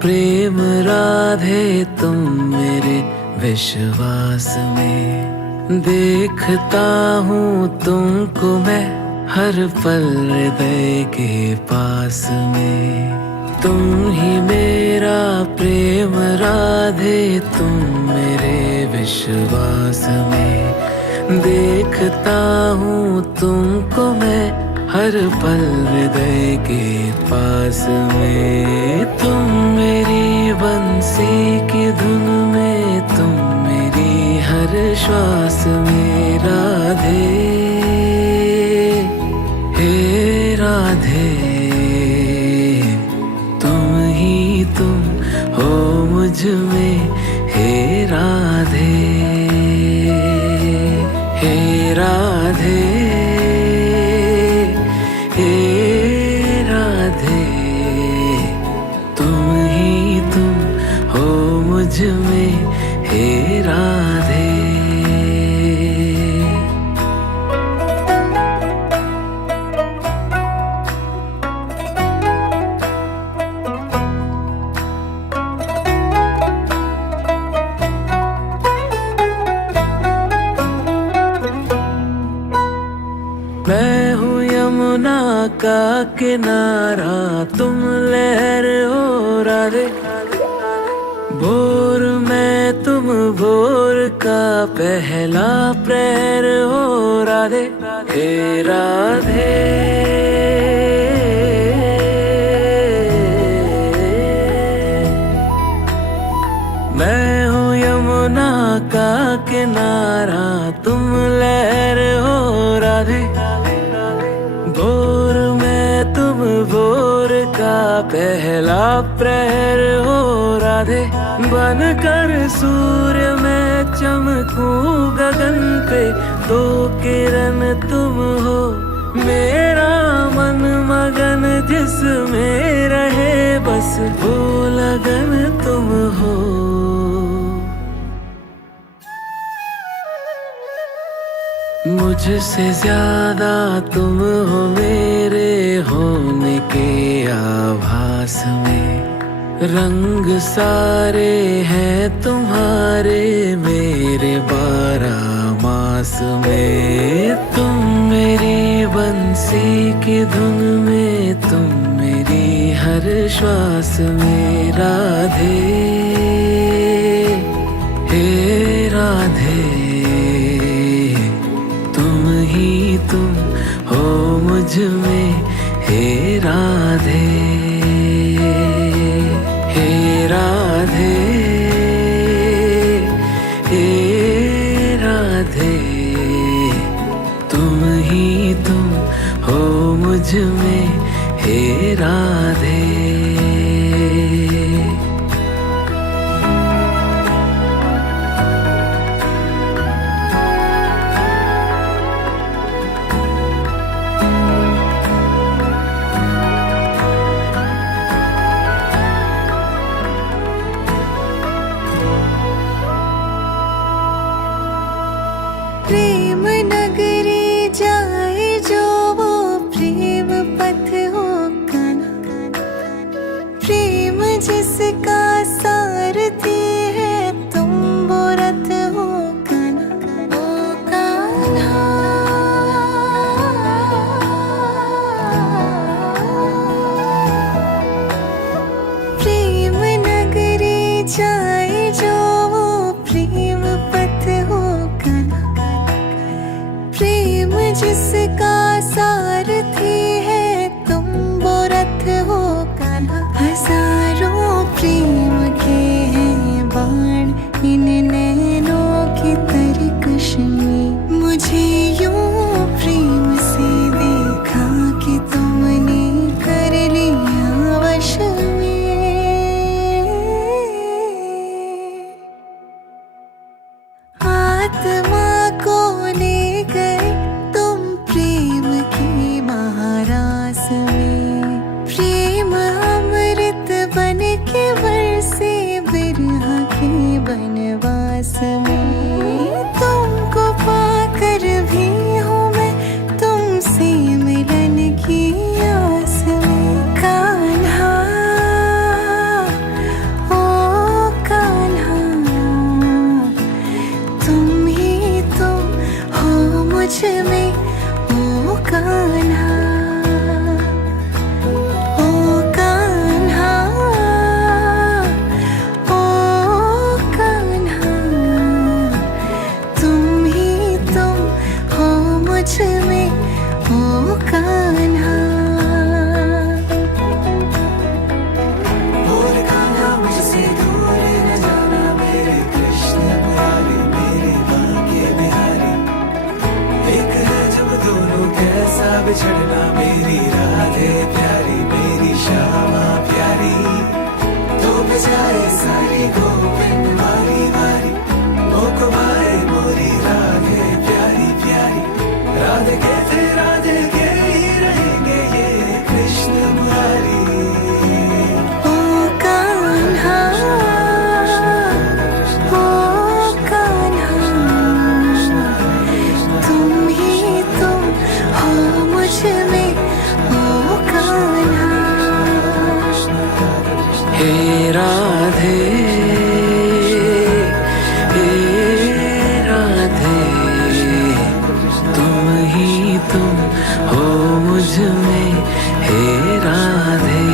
प्रेम राधे तुम मेरे विश्वास में। देखता हूँ तुमको मैं हर पल हृदय के पास में। तुम ही मेरा प्रेम राधे तुम मेरे विश्वास में। देखता हूँ तुमको मैं हर पल हृदय के पास में। तुम मेरी बंसी की धुन में, तुम मेरी हर श्वास में राधे। हे राधे तुम ही तुम हो मुझ में, हे राधे। हे राधे हे राधे तुम ही तुम हो मुझ में, हे राधे। मैं हूँ यमुना का किनारा, तुम लहर हो राधे। भोर में तुम भोर का पहला प्रहर हो राधे। हे राधे मैं हूँ यमुना का किनारा, तुम लहर हो राधे। भोर में तुम भोर का पहला प्रहर हो राधे। बनकर सूर्य में चमकूं गगन पे, दो किरण तुम हो मेरा मन मगन। जिसमें रहे बस वो लगन तुम हो। मुझसे ज्यादा तुम हो मेरे होने के आभास में। रंग सारे हैं तुम्हारे मेरे 12 मास में। तुम मेरी बंसी की धुन में, तुम मेरी हर श्वास में राधे। हे राधे तुम ही तुम हो मुझ में, हे राधे। हे राधे हे राधे तुम ही तुम हो मुझ में, हे राधे। प्रेम नगरी जाए जो वो प्रेम पथ होगा ना। प्रेम जिसका सारथी है तुम वो रथ होगा ना। ओ कान्हा प्रेम नगरी जाए जो वो प्रेम पथ होगा ना। प्रेम जिसका सारथी है तुम वो रथ हो कान्हा। हजारों प्रेम के हैं बाण इन नैनों की तरकश में। मुझे यूं प्रेम से देखा कि तुमने कर लिया वश में। आत्मा को ले गए तुम प्रेम की महारास में। प्रेम अमृत बन के बरसे बिरहा के बनवास में। तुमको पाकर भी हूँ मैं तुमसे मिलन की आस में। कान्हा चढ़ना मेरी राधे प्यारी, मेरी श्यामा प्यारी। तो बजाए सारी गोविंद मारी मारी, मोको भाए मोरी राधे प्यारी प्यारी। राधे के थे राधे के ही रहेंगे ये कृष्ण मुरारी। ओ कान्हा, ओ कान्हा, तुम ही तुम हो मुझ में, ओ कान्हा। हे राधे, हे राधे, तुम ही तुम हो मुझ में, हे राधे।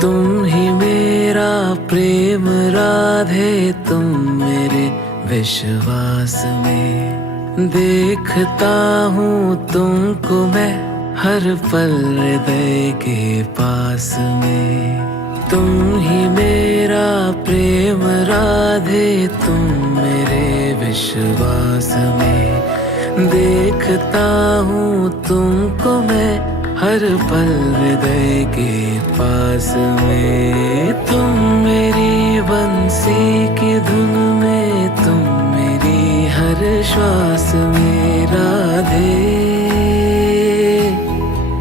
तुम ही मेरा प्रेम राधे, तुम मेरे विश्वास में। देखता हूँ तुमको मैं हर पल हृदय के पास में। तुम ही मेरा प्रेम राधे, तुम मेरे विश्वास में। देखता हूँ तुमको मैं हर पल हृदय के पास में। तुम मेरी बंसी की धुन में, तुम मेरी हर श्वास में। राधे,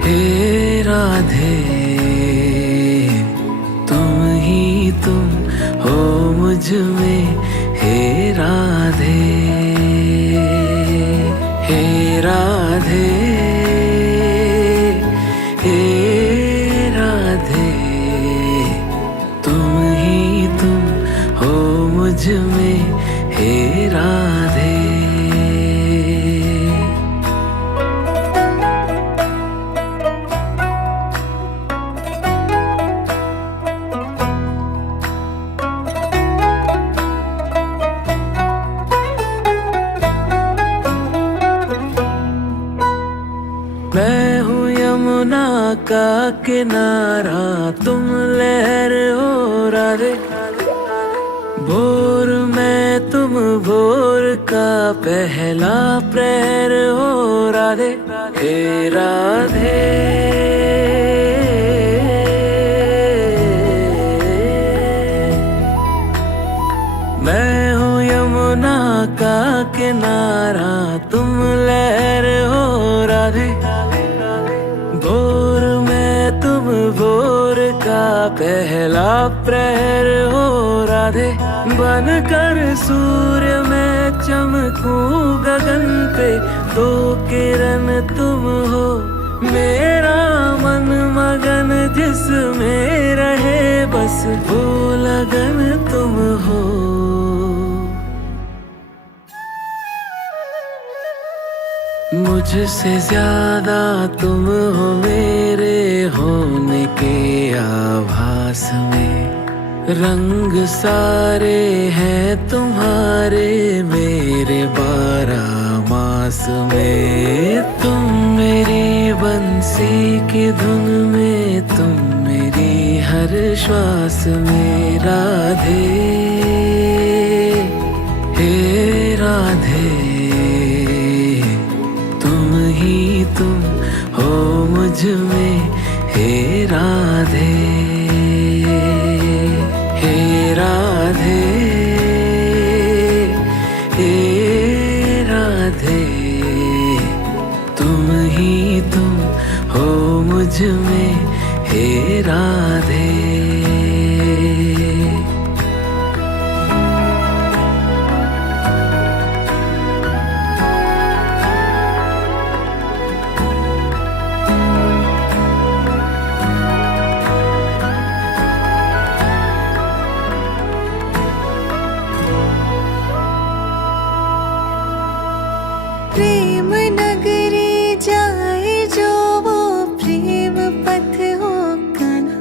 हे राधे, तुम ही तुम हो मुझ में, हे राधे। हे राधे, हे राधे, तुम ही तुम हो मुझ में, हे राधे। मैं हूँ यमुना का किनारा, तुम लहर हो राधे। भोर में तुम भोर का पहला प्रहर हो राधे। हे राधे, मैं हूँ यमुना का किनारा, तुम लहर हो राधे। भोर में तुम भोर का पहला प्रहर हो राधे। बनकर सूर्य में चमकूं गगन पे, दो किरण तुम हो मेरा मन मगन। जिसमें रहे बस वो लगन तुम हो। मुझसे ज्यादा तुम हो मेरे होने के आभास में। रंग सारे हैं तुम्हारे मेरे 12 मास में। तुम मेरी बंसी की धुन में, तुम मेरी हर श्वास में। राधे, हे राधे, तुम ही तुम हो मुझ में, हे राधे। हे राधे, हे राधे, तुम ही तुम हो मुझ में, हे राधे। प्रेम नगरी जाए जो वो प्रेम पथ हो कान्हा।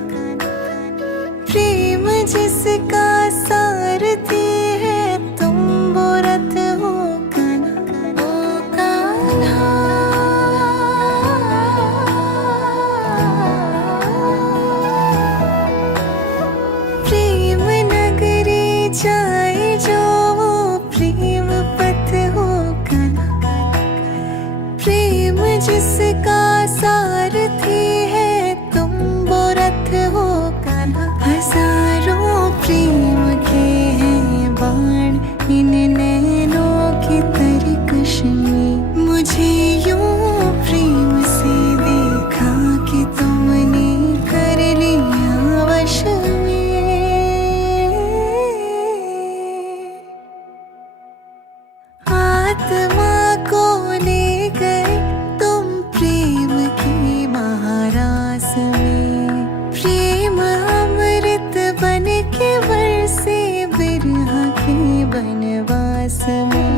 में।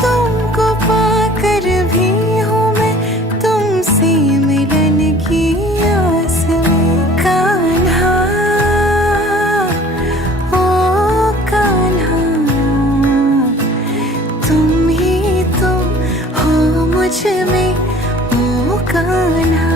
तुमको पाकर भी हूँ मैं तुमसे मिलन की आस में। कान्हा ओ कान्हा, तुम ही तुम हो मुझ में ओ कान्हा।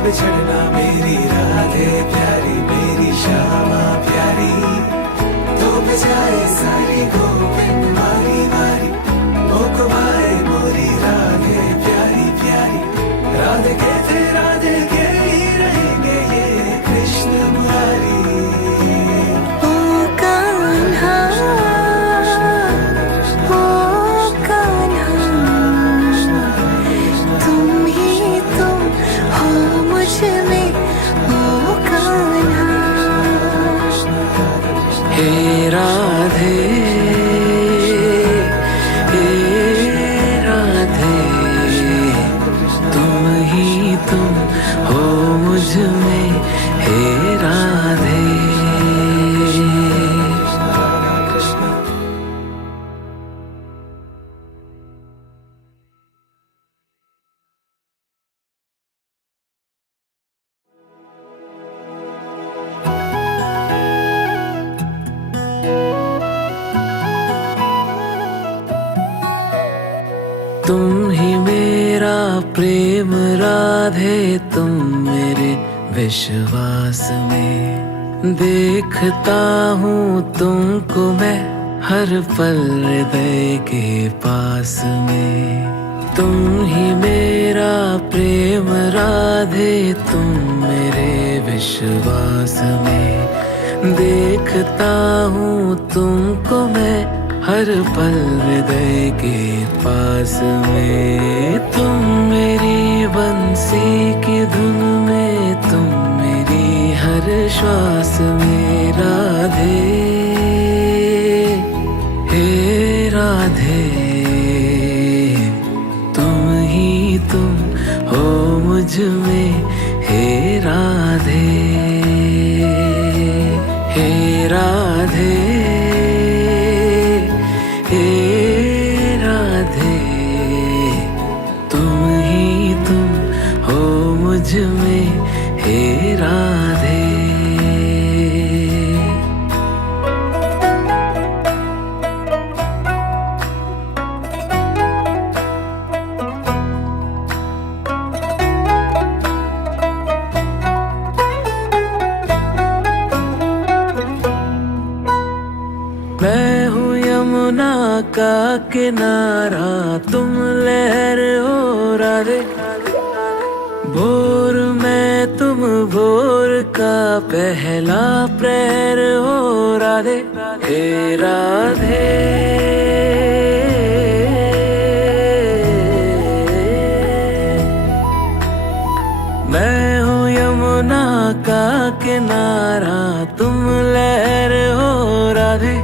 बिछड़ना मेरी राधे प्यारी, मेरी श्यामा प्यारी। तो बजाए सारी गोपिन मारी मारी, मोको भाए मोरी राधे प्यारी प्यारी। राधे के ही रहेंगे ये कृष्ण मुरारी। ओ कान्हा ओ कान्हा, तुम ही तुम हो मुझ में ओ कान्हा। हे राधे हे राधे, तुम ही तुम हो मुझ में हे राधे। तुम ही मेरा प्रेम राधे, तुम मेरे विश्वास में। देखता हूँ तुमको मैं हर पल हृदय के पास में। तुम ही मेरा प्रेम राधे, तुम मेरे विश्वास में। देखता हूँ तुमको मैं हर पल हृदय के पास में। तुम मेरी बंसी की धुन में, तुम मेरी हर श्वास में। राधे हे राधे, तुम ही तुम हो मुझ में हे राधे। हे राधे हे राधे, तुम ही तुम हो मुझ में हे राधे। मैं हूँ यमुना का किनारा, तुम लहर हो राधे। भोर में तुम भोर का पहला प्रहर हो राधे। हे राधे मैं हूँ यमुना का किनारा, तुम लहर हो राधे।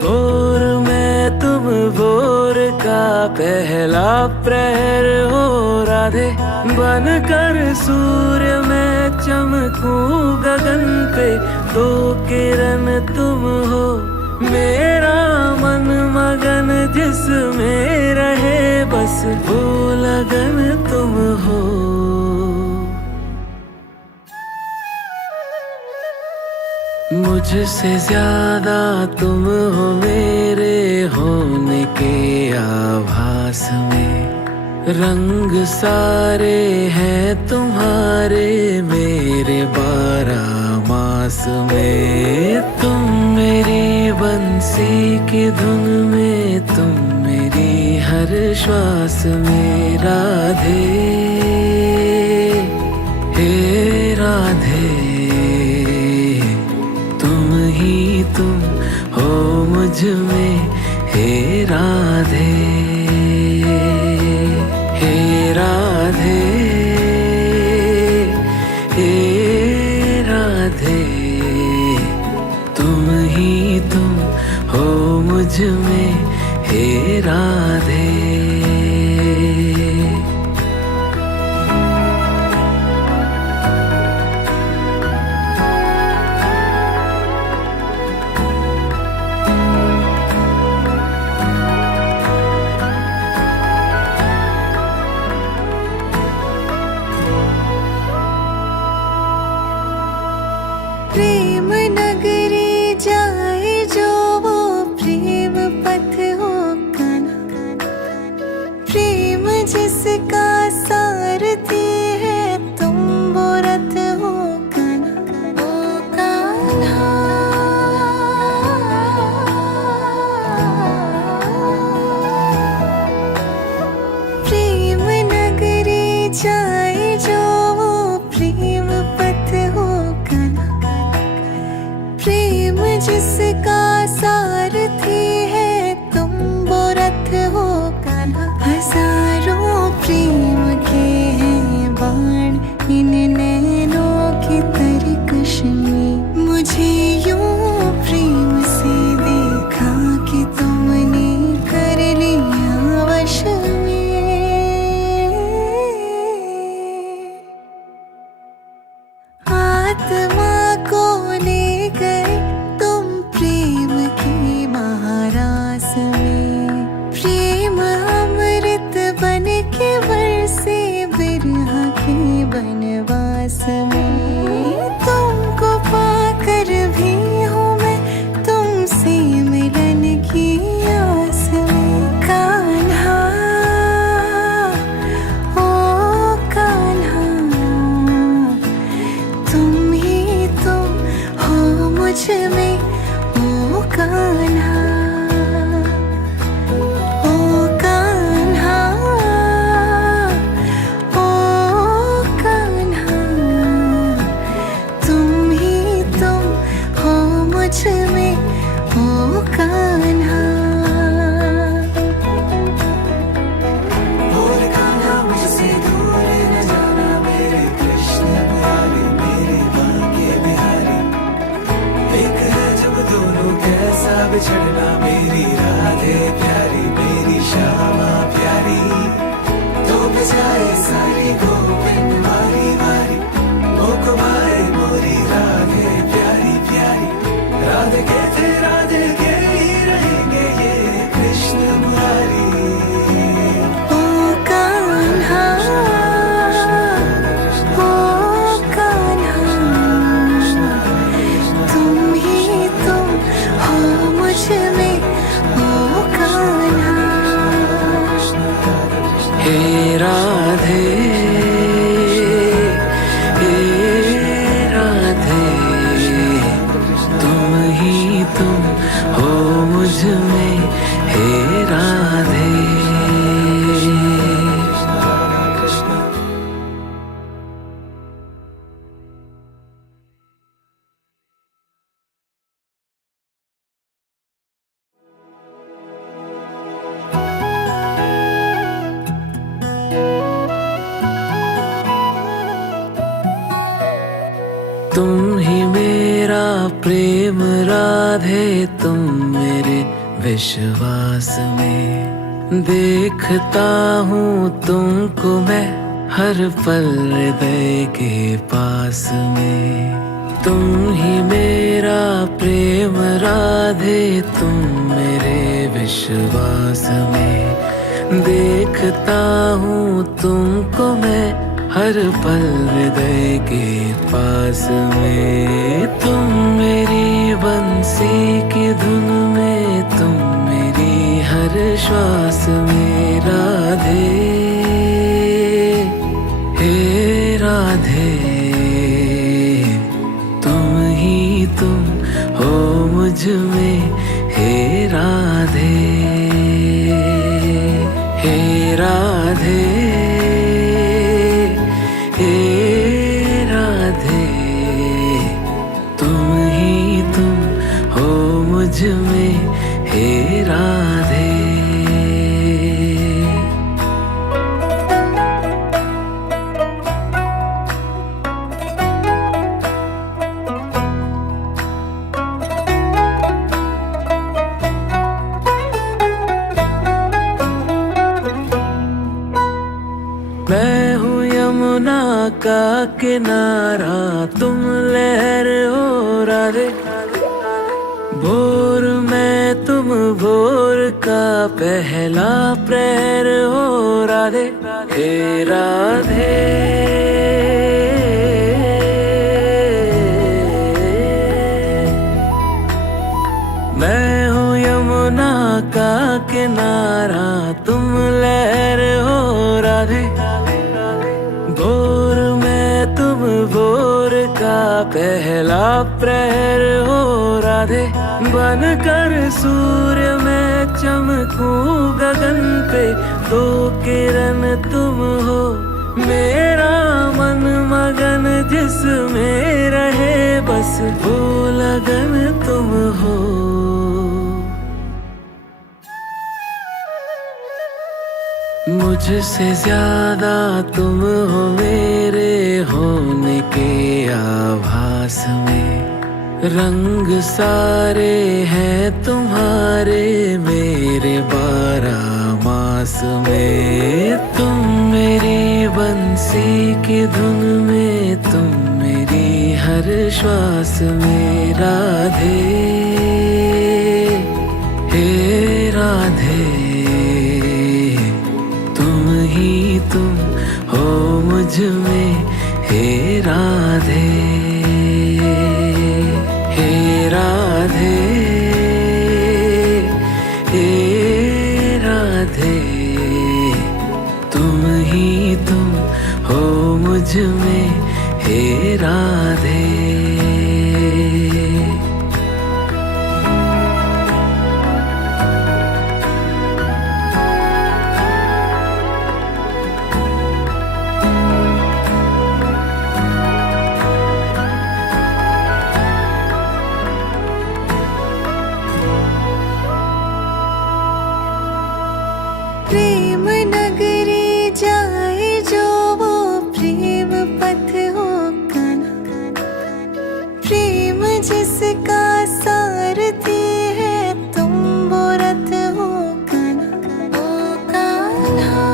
भोर में तुम भोर का पहला प्रहर हो राधे। बनकर सूर्य में चमकूं गगन पे, दो किरण तुम हो मेरा मन मगन। जिसमें रहे बस वो लगन तुम हो। मुझसे ज्यादा तुम हो मेरे होने के आभास में। रंग सारे हैं तुम्हारे मेरे 12 मास में। तुम मेरी बंसी की धुन में, तुम मेरी हर श्वास में। राधे हे राधे, तुम ही तुम हो मुझ में हे राधे, हे राधे, हे राधे, तुम ही तुम हो मुझ में, हे राधे। प्रेम नगरी जाए जो वो प्रेम पथ हो कान्हा, प्रेम जिसका सारथी है तुम वो रथ हो कान्हा, ओ कान्हा। प्रेम नगरी जाए जो वो प्रेम पथ हो कान्हा, प्रेम जिसका सारथी है तुम वो रथ हो कान्हा। हजारों प्रेम के हैं बाण इन नैनों की तरकश में, मुझे यूं प्रेम से देखा कि तुमने कर लिया वश में। आत्मा को ले गए तुम प्रेम की महारास में, प्रेम अमृत बन के बरसे बिरहा के बनवास में। तुमको पाकर भी हूँ मैं तुमसे मिलन की आस में, कान्हा, ओ कान्हा, तुम ही तुम हो मुझ में, ओ कान्हा, ओ कान्हा, ओ कान्हा, तुम ही तुम हो मुझ में, ओ कान्हा। और कान्हा मुझसे दूर न जाना मेरे कृष्ण मुरारी, मेरे बांके बिहारी। एक है जब दोनों कैसा बिछड़ना, मेरी राधे प्यारी, मेरी श्यामा प्यारी। तो बजाए सारी गोपिन मारी मारी, ओ कुमारे मोरी राधे प्यारी प्यारी। राधे के थे राधे के ही रहेंगे ये कृष्ण मुरारी। ओ कान्हा, ओ कान्हा, तुम ही तुम हो मुझ में, ओ कान्हा। हे राधे, हे राधे, तुम ही तुम हो मुझ में, हे राधे। तुम ही मेरा प्रेम राधे, तुम मेरे विश्वास में। देखता हूँ तुमको मैं हर पल हृदय के पास में। तुम ही मेरा प्रेम राधे, तुम मेरे विश्वास में। देखता हूँ तुमको मैं हर पल हृदय के पास में। तुम मेरी बंसी की धुन में, तुम मेरी हर श्वास में। राधे, हे राधे, तुम ही तुम हो मुझ में, हे राधे, हे राधे, हे राधे, तुम ही तुम हो मुझ में, हे राधे। किनारा तुम लहर हो राधे, भोर में तुम भोर का पहला प्रहर हो राधे, हे राधे। मैं हूँ यमुना का किनारा तुम लहर हो राधे, भोर में तुम भोर का पहला प्रहर हो राधे, बनकर सूर्य में चमकूं गगन पे, दो किरण तुम हो मेरा मन मगन, जिसमें रहे बस वो लगन तुम हो। मुझसे ज्यादा तुम हो मेरे होने के आभास में, रंग सारे हैं तुम्हारे मेरे 12 मास में। तुम मेरी बंसी की धुन में, तुम मेरी हर श्वास में राधे, हे राधे। तुम हो मुझ में हे राधे, हे राधे, हे राधे। तुम हो मुझ में हे राधे। प्रेम नगरी जाए जो वो प्रेम पथ हो कान्हा, प्रेम जिसका सारथी है तुम वो रथ हो कान्हा, ओ कान्हा।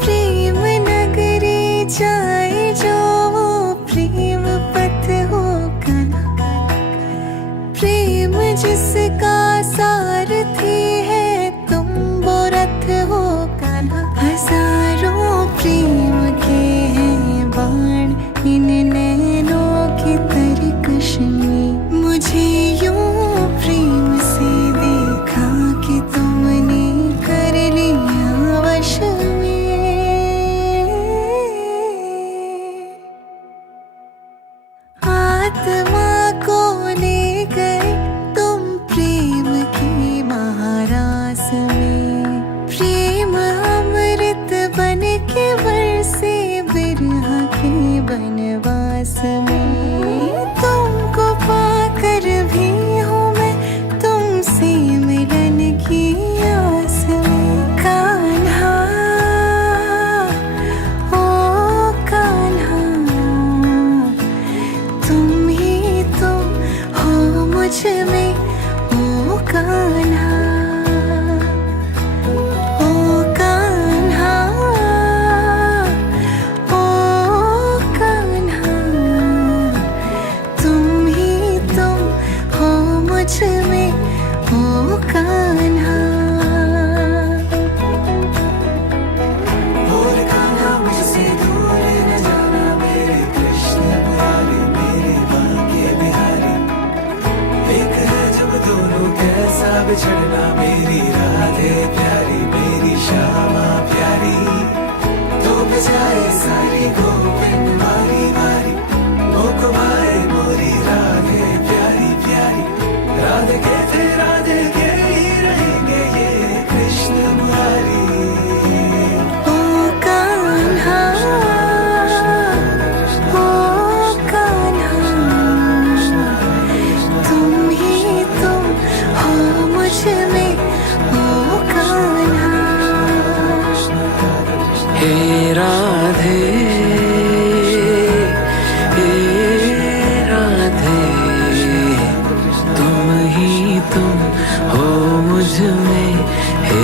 प्रेम नगरी जाए जो वो प्रेम पथ हो कान्हा, प्रेम जिसका सारथी है तुम वो रथ हो कान्हा। हजारों प्रेम के हैं बाण इन नैनों की तरकश में, मुझे यूं प्रेम से देखा कि तुमने कर लिया वश में। आत्मा को ले गए तुम प्रेम की महारास में, प्रेम अमृत बन के बरसे बिरहा के बनवास में। तुमको पाकर भी हूँ मैं तुमसे मिलन की आस में, कान्हा ओ कान्हा। तुम हो मुझ में ओ कान्हा, ओ कान्हा, ओ कान्हा। तुम हो मुझ में ओ कान्हा। और कान्हा मुझसे दूर न जाना मेरे कृष्ण मुरारी, मेरे बांके बिहारी। एक है जब दोनों कैसा बिछड़ना, मेरी राधे प्यारी, मेरी श्यामा प्यारी। तो बजाए सारी गोविंद मारी मारी, मोको भाए मोरी राधे प्यारी प्यारी। राधे के ही रहेंगे ये कृष्ण मुरारी। ओ कान्हा, ओ कान्हा। तुम हो मुझ में ओ कान्हा, हे राधे, हे राधे। तुम हो मुझ में हे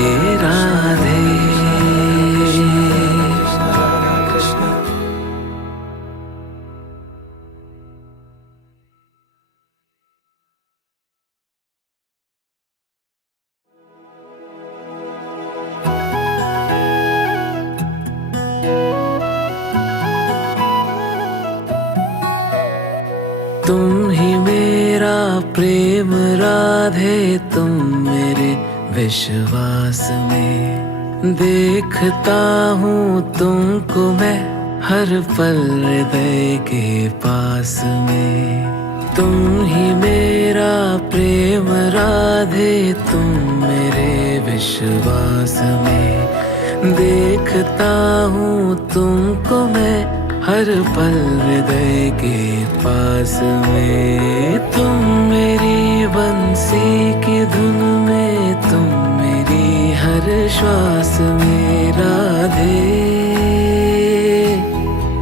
तुम ही मेरा प्रेम राधे, तुम मेरे विश्वास में। देखता हूँ तुमको मैं हर पल हृदय के पास में। तुम ही मेरा प्रेम राधे, तुम मेरे विश्वास में। देखता हूँ तुमको मैं हर पल हृदय के पास में। तुम मेरी बंसी की धुन में, तुम मेरी हर श्वास में राधे।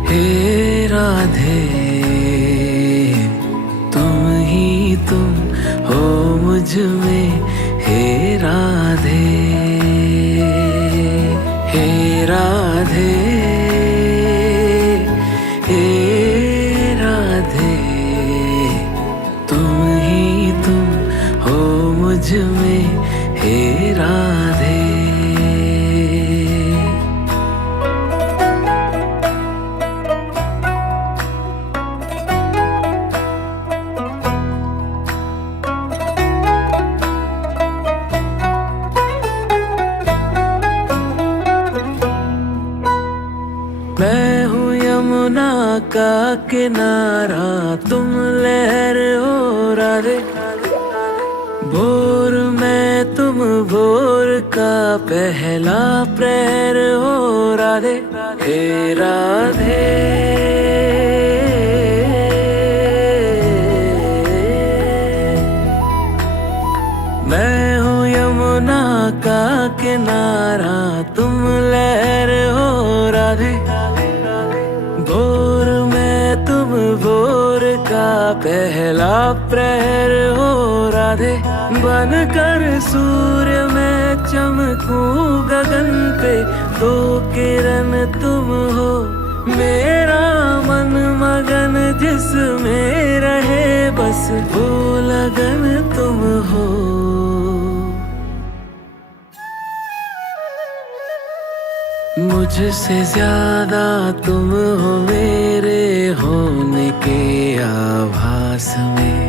हे राधे, तुम ही तुम हो मुझ में, हे राधे। हे राधे, हे राधे, तुम ही तुम हो मुझ में, हे राधे। मैं हूँ यमुना का किनारा, तुम लहर हो राधे। भोर में तुम भोर का पहला प्रहर हो राधे। हे राधे, मैं हूँ यमुना का किनारा, तुम लहर हो राधे। भोर में तुम भोर का पहला प्रहर हो राधे। बनकर सूर्य में चमकूं गगन पे, दो किरण तुम हो मेरा मन मगन। जिसमें रहे बस वो लगन तुम हो। मुझसे ज्यादा तुम हो मेरे होने के आभास में।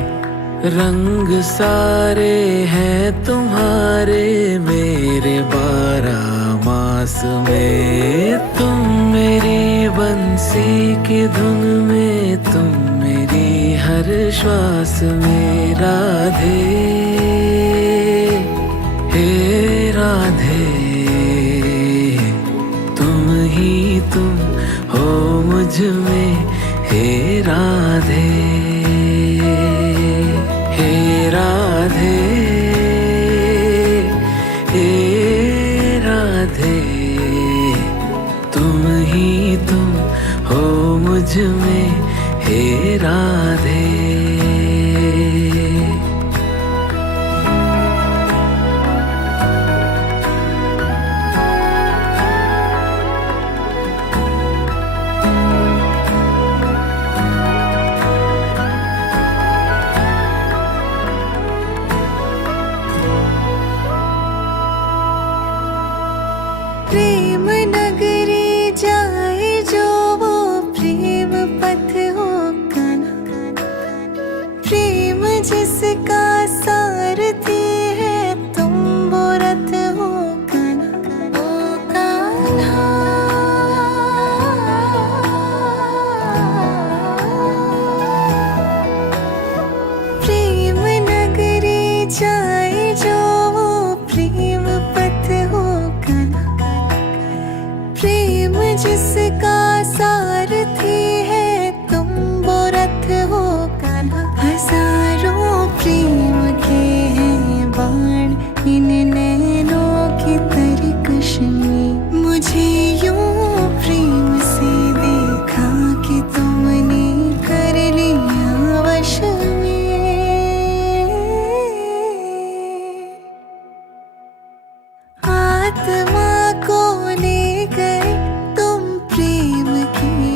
रंग सारे हैं तुम्हारे मेरे 12 मास में। तुम मेरी बंसी की धुन में, तुम मेरी हर श्वास में राधे। हे राधे, तुम ही तुम हो मुझ में, हे राधे। हे राधे, हे राधे, तुम ही तुम हो मुझ में, हे राधे। प्रेम नगरी जाए जो वो प्रेम पथ होगा ना। प्रेम जिसका सारथी है तुम वो रथ होगा ना। ओ कान्हा, प्रेम नगरी जाए जो वो प्रेम पथ होगा ना। प्रेम जिसका सारथी है तुम वो रथ होगा ना। हजारों प्रेम के हैं बाण इन नैनों की तरकश में। मुझे यूं प्रेम से देखा कि तुमने कर लिया वश में। आत्मा को ले गए तुम प्रेम की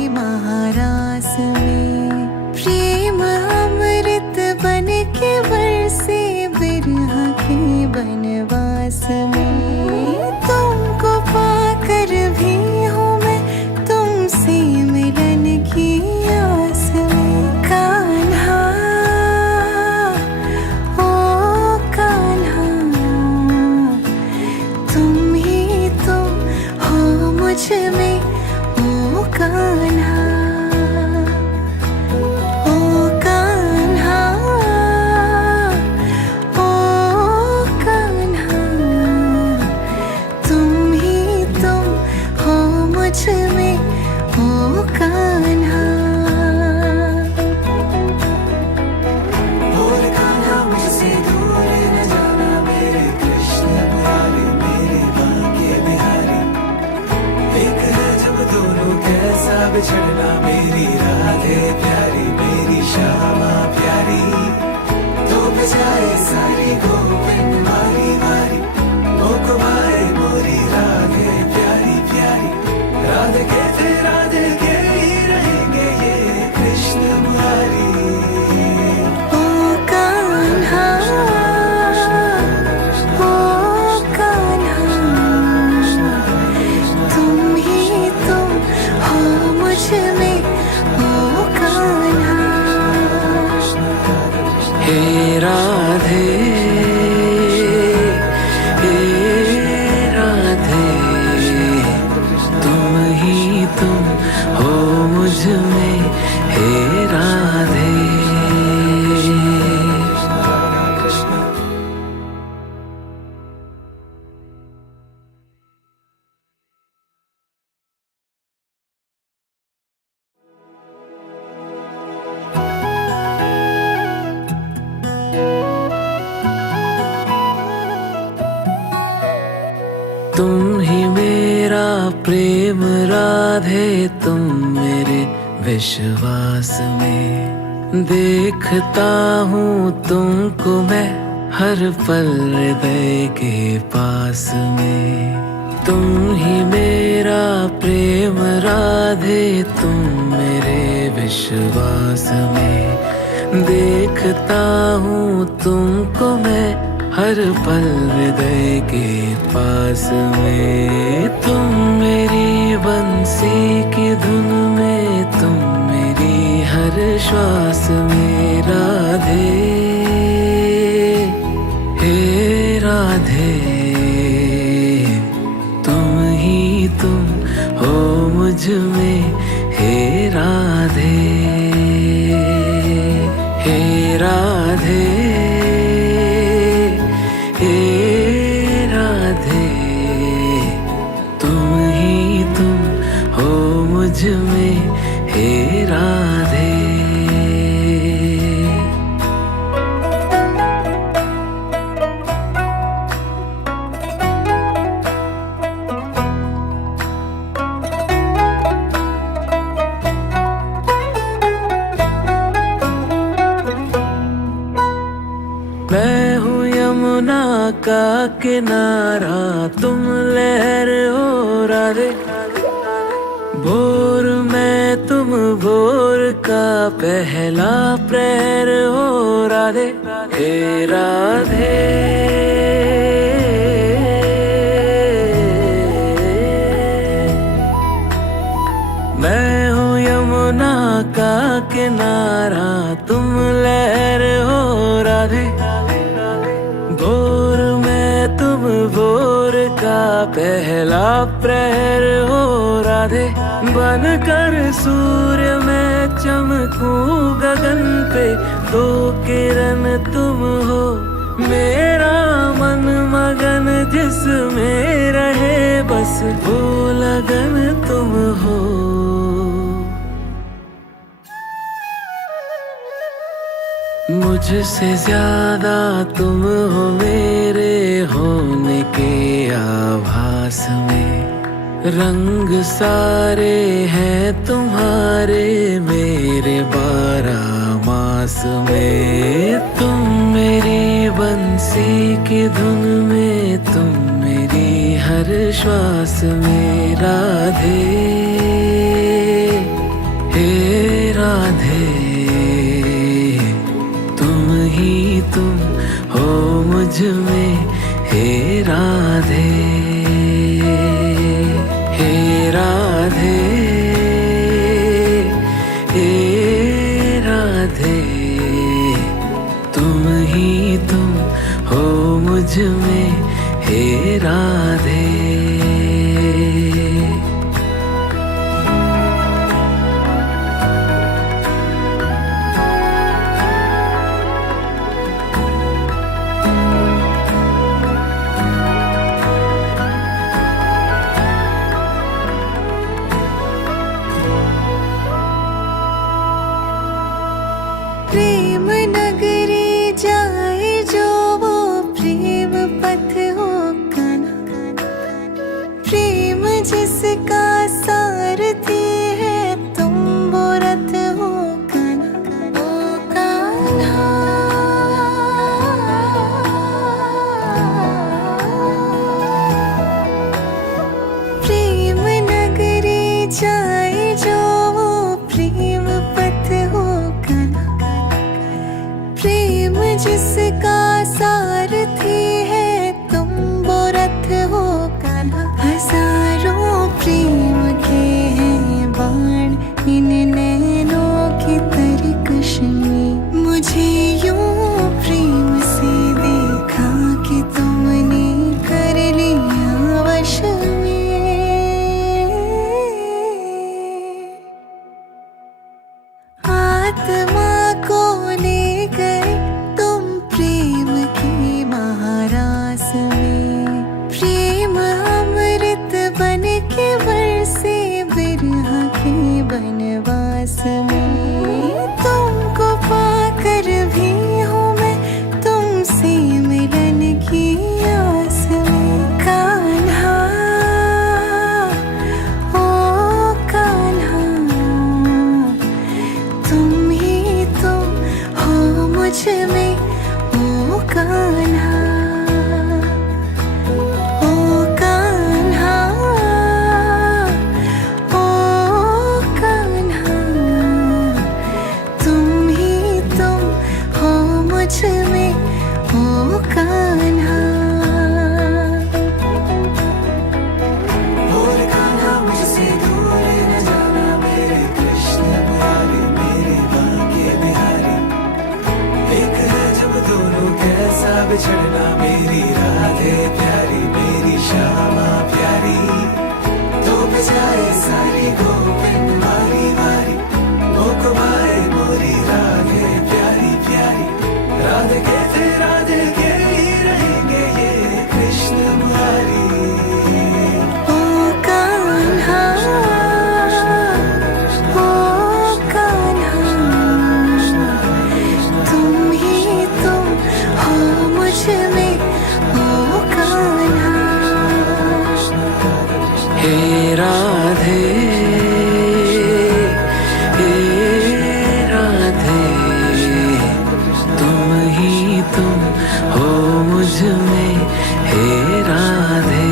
बिछड़ना मेरी राधे प्यारी मेरी श्यामा प्यारी डूब जाए सारी गोविंद मारी मारी मोकुमाए मोरी राधे प्यारी प्यारी राधे के ही रहेंगे ये कृष्ण मुरारी ओ कान्हा ओ कान्हा तुम ही तुम हो मुझ में ओ कान्हा हे राधे हे राधे तुम ही तुम हो मुझ में हे राधे। तुम ही मेरा प्रेम राधे तुम मेरे विश्वास में देखता हूँ तुमको मैं हर पल हृदय के पास में। तुम ही मेरा प्रेम राधे तुम मेरे विश्वास में देखता हूँ तुमको मैं हर पल हृदय के पास में। तुम मेरी बंसी की धुन में तुम मेरी हर श्वास में राधे हे राधे तुम ही तुम हो मुझ में हे राधे हे राधे हे राधे तुम ही तुम हो मुझ में हे राधे। मैं हूँ यमुना का किनारा तुम लहर हो राधे भोर में तुम भोर का पहला प्रहर हो राधे हे राधे मैं हूँ यमुना का किनारा तुम लहर हो राधे भोर में तुम भोर का पहला प्रहर हो राधे बनकर सूर्य में चमकूं गगन पे दो किरण तुम हो मेरा मन मगन जिसमें रहे बस वो लगन तुम हो। मुझसे ज्यादा तुम हो मेरे होने के आभास में रंग सारे हैं तुम्हारे मेरे 12 मास में। तुम मेरी बंसी की धुन में तुम मेरी हर श्वास में राधे हे राधे तुम ही तुम हो मुझ में हे राधे हे राधे हे राधे तुम ही तुम हो मुझ में हे राधे। प्रेम नगरी जाए जो वो प्रेम पथ हो कान्हा जाए जो वो प्रेम पथ होगा ना, प्रेम जिसका सारथी है तुम वो रथ होगा ना। हजारों प्रेम के हैं बाण इन नैनों की तरकश में, मुझे यूं प्रेम से देखा कि तुमने कर लिया वश में। आत्मा को ले गए तुम प्रेम की महारास में, प्रेम अमृत बन के बरसे बिरहा के बनवास में। तुमको पाकर भी हूँ मैं तुमसे मिलन की आस में। कान्हा ओ कान्हा, तुम ही तुम हो मुझ में ओ कान्हा, ओ कान्हा, ओ कान्हा, तुम ही तुम हो मुझ में ओ कान्हा। और कान्हा मुझसे दूर न जाना, मेरे कृष्ण मुरारी मेरे बांके बिहारी। एक है जब दोनों कैसा बिछड़ना, मेरी राधे प्यारी मेरी श्यामा प्यारी। तो बजाए सारी गोपिन मारी मारी, मोको भाए मोरी राधे प्यारी प्यारी। राधे के थे राधे के ही रहेंगे ये कृष्ण मुरारी। ओ कान्हा, ओ कान्हा, तुम ही तुम हो मुझ में ओ कान्हा। हे राधे, हे राधे, तुम ही तुम हो मुझ में हे राधे।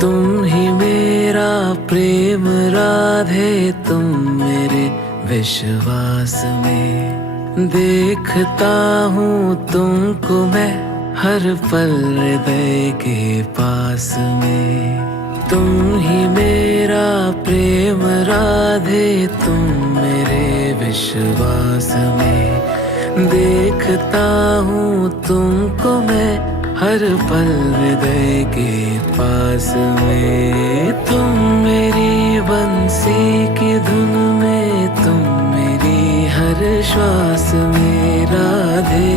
तुम ही मेरा प्रेम राधे, तुम मेरे विश्वास में। देखता हूँ तुमको मैं हर पल हृदय के पास में। तुम ही मेरा प्रेम राधे, तुम मेरे विश्वास में। देखता हूँ तुमको मैं हर पल हृदय के पास में। तुम मेरी बंसी की धुन में, तुम मेरी हर श्वास में। राधे,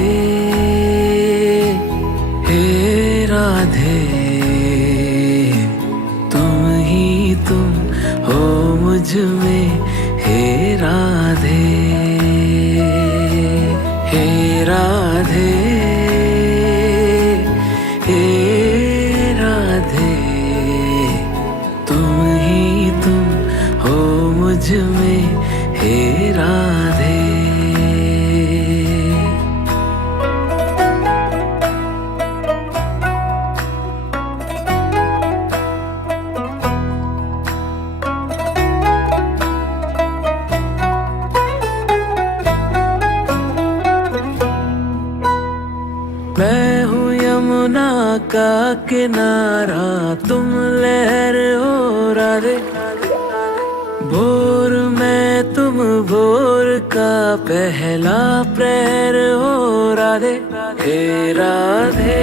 हे राधे, तुम ही तुम हो मुझ में हे राधे। हे राधे, हे राधे, तुम ही तुम हो मुझ में हे राधे। मैं हूँ यमुना का किनारा, तुम लहर हो राधे। भोर में तुम भोर का पहला प्रहर हो राधे। हे राधे,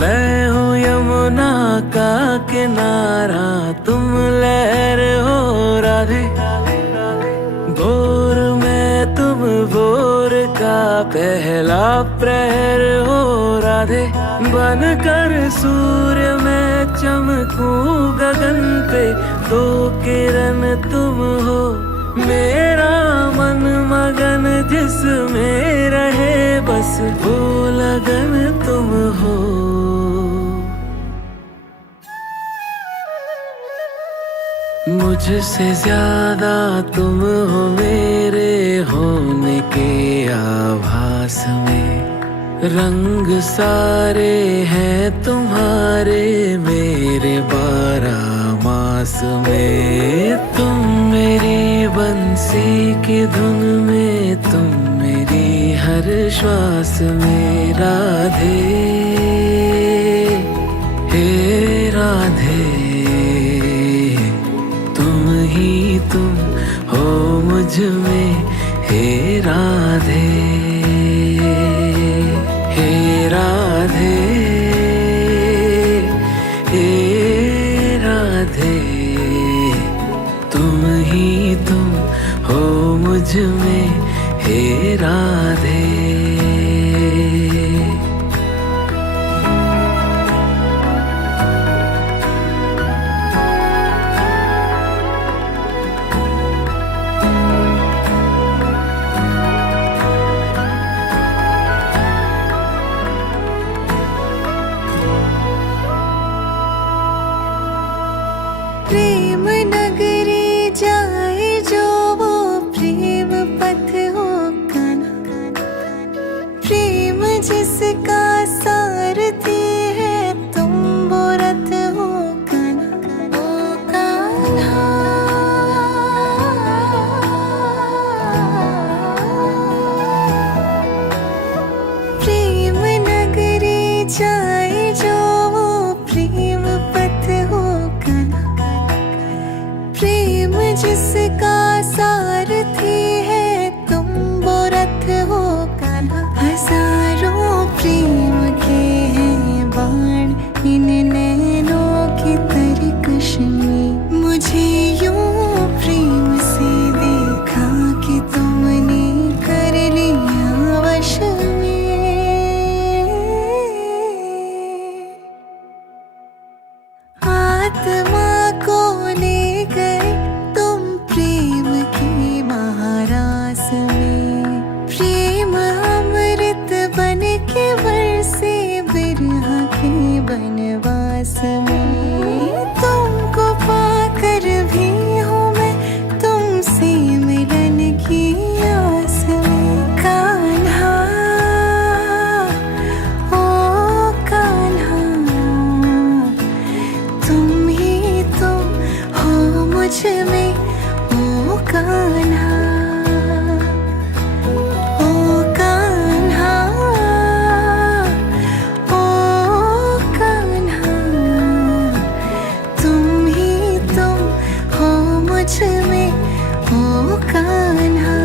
मैं हूँ यमुना का किनारा, तुम लहर हो राधे। भोर में तुम भोर का पहला प्रहर हो राधे। बनकर सूर्य में चमकूं गगन पे, दो किरण तुम हो मेरा मन मगन जिसमें रहे बस वो लगन तुम हो। मुझसे ज्यादा तुम हो मेरे होने के आभास में। रंग सारे हैं तुम्हारे मेरे 12 मास में। तुम मेरी बंसी की धुन में, तुम मेरी हर श्वास में। राधे हे राधे, तुम ही तुम हो मुझ में। हे राधे हे राधे हे राधे, तुम ही तुम हो मुझ में। हे राधे प्रेम नगरी जाए जो वो प्रेम पथ हो कान्हा। प्रेम जिसका सारथी है तुम वो रथ हो कान्हा। ओ कान्हा प्रेम नगरी जाए जो वो प्रेम पथ हो कान्हा। प्रेम जिसका सारथी है तुम वो रथ हो कान्हा। हजारों प्रेम के हैं बाण इन नैनों की तरकश में। मुझे यूं प्रेम से देखा कि तुमने कर लिया वश में। आत्मा को ले गए तुम प्रेम की महारास में। प्रेम अमृत बन के बरसे बिरहा के बनवास में। तुमको पाकर भी हूँ मैं तुमसे मिलन की आस में। कान्हा ओ कान्हा, तुम ही तुम हो मुझ में। ओ कान्हा ओ कान्हा ओ कान्हा, तुम ही तुम हो मुझ में। ओ कान्हा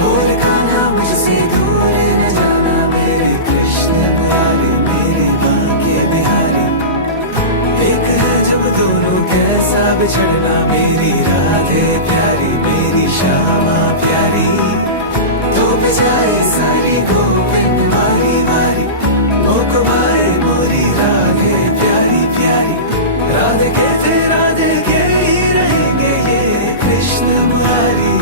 बोल कान्हा मुझसे दूर न जाना मेरे कृष्ण मुरारी मेरे बांके बिहारी। एक है जब दोनों कैसा बिछड़ना मेरी राधे प्यारी मेरी श्यामा प्यारी। तो बजाए सारी गोपिन मारी मारी, ओ कुमारे मोरी राधे प्यारी प्यारी। राधे के ही रहेंगे ये कृष्ण मुरारी।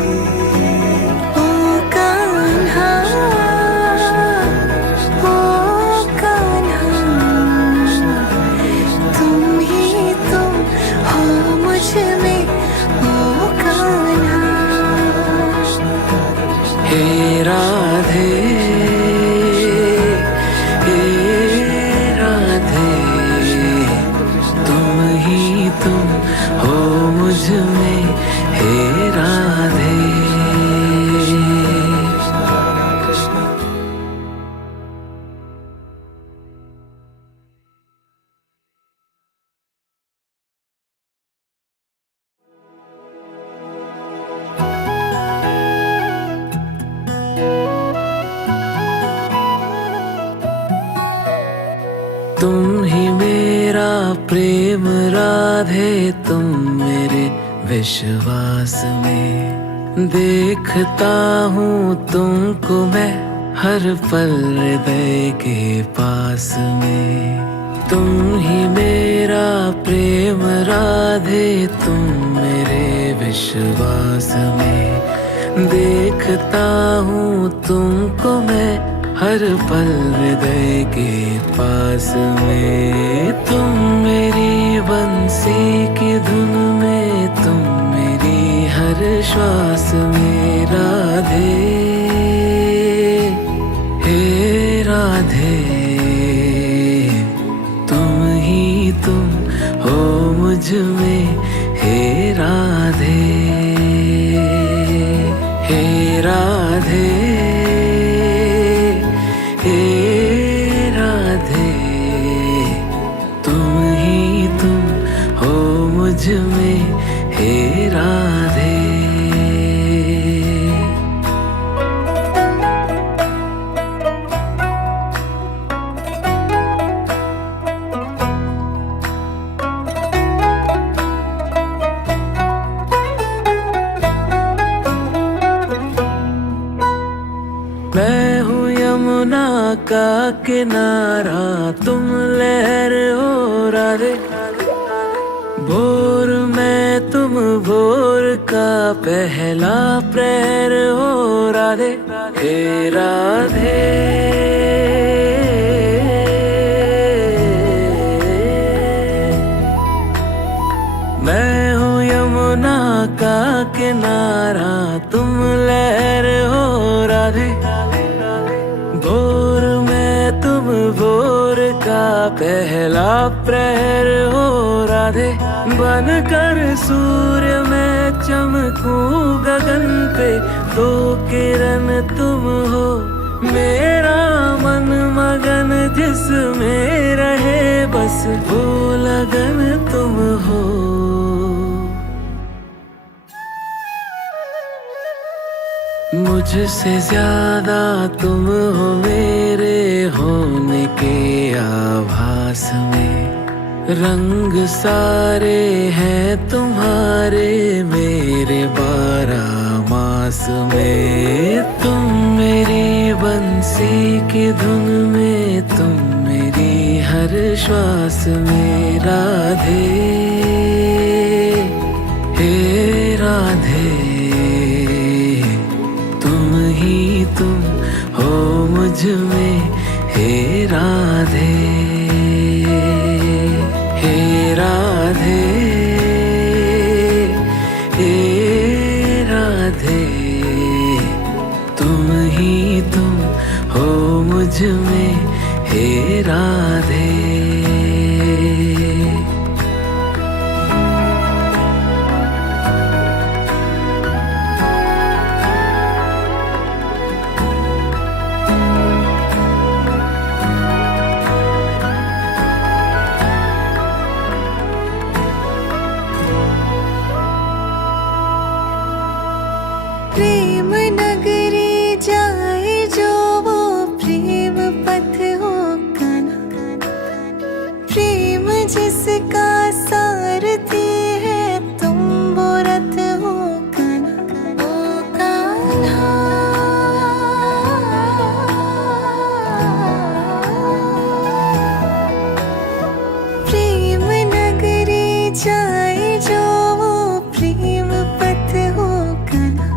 ओ कान्हा ओ कान्हा, तुम ही तुम हो मुझ में। ओ कान्हा हे राधे हे राधे, तुम ही तुम हो मुझ में। हे राधे तुम ही मेरा प्रेम राधे, तुम मेरे विश्वास में। देखता हूँ तुमको मैं हर पल हृदय के पास में। तुम ही मेरा प्रेम राधे तुम मेरे विश्वास में, देखता हूँ तुमको मैं हर पल हृदय के पास में। तुम मेरी बंसी की धुन में, तुम मेरी हर श्वास में राधे, हे राधे। तुम ही तुम हो मुझ में, हे राधे, हे राधे, हे राधे। तुम ही तुम हो मुझ में, हे राधे। मैं हूँ यमुना का किनारा, तुम लहर हो राधे। भोर में तुम भोर का पहला प्रहर हो राधे, हे राधे। मैं हूँ यमुना का किनारा, तुम लहर हो राधे। भोर में तुम भोर का पहला प्रहर हो राधे। बनकर सूर्य में चमकूं गगन पे, दो किरण तुम हो मेरा मन मगन, जिसमें रहे बस वो लगन तुम हो। मुझसे ज्यादा तुम हो मेरे होने के आभास में, रंग सारे हैं तुम्हारे मेरे 12 मास में। तुम मेरी बंसी की धुन में, तुम मेरी हर श्वास में राधे, हे राधे। तुम ही तुम हो मुझ में, हे राधे, हे राधे, हे राधे। तुम ही तुम हो मुझ में, हे राधे। प्रेम नगरी जाए जो वो प्रेम पथ हो कान्हा, प्रेम जिसका सारथी है तुम वो रथ हो कान्हा, ओ कान्हा। प्रेम नगरी जाए जो वो प्रेम पथ हो कान्हा,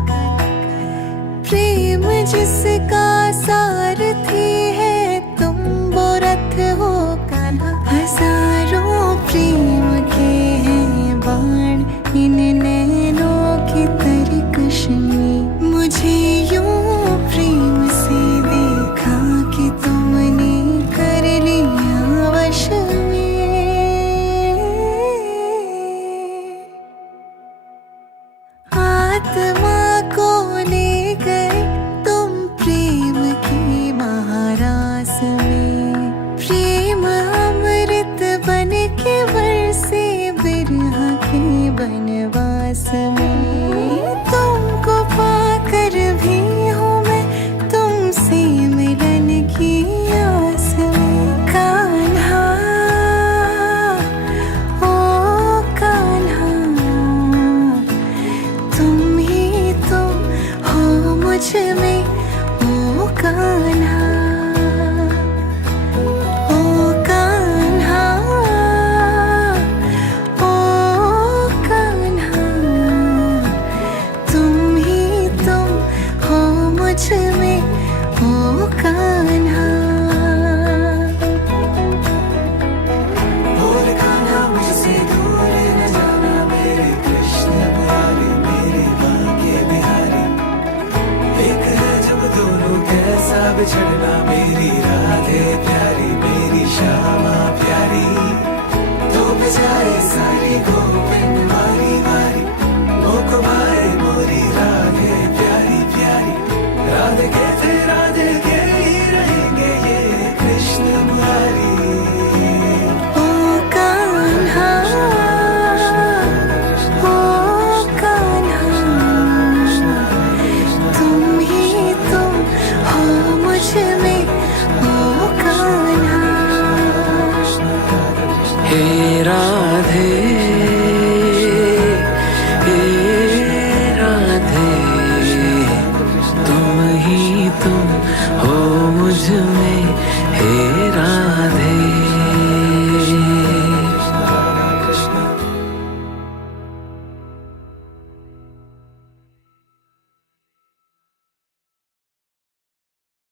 प्रेम जिसका सारथी है तुम वो रथ हो कान्हा। हजारों प्रेम के हैं बाण इन नैनों की तरकश में, मुझे यूं प्रेम से देखा कि तुमने कर लिया वश में। आत्मा को ले गए तुम प्रेम की महारास में, प्रेम अमृत बन के बरसे बिरहा के बनवास में। तुमको पाकर भी हूँ मैं तुमसे मिलन की आस में, कान्हा, ओ कान्हा। तुम ही तुम हो मुझ में, ओ कान्हा, ओ कान्हा, हे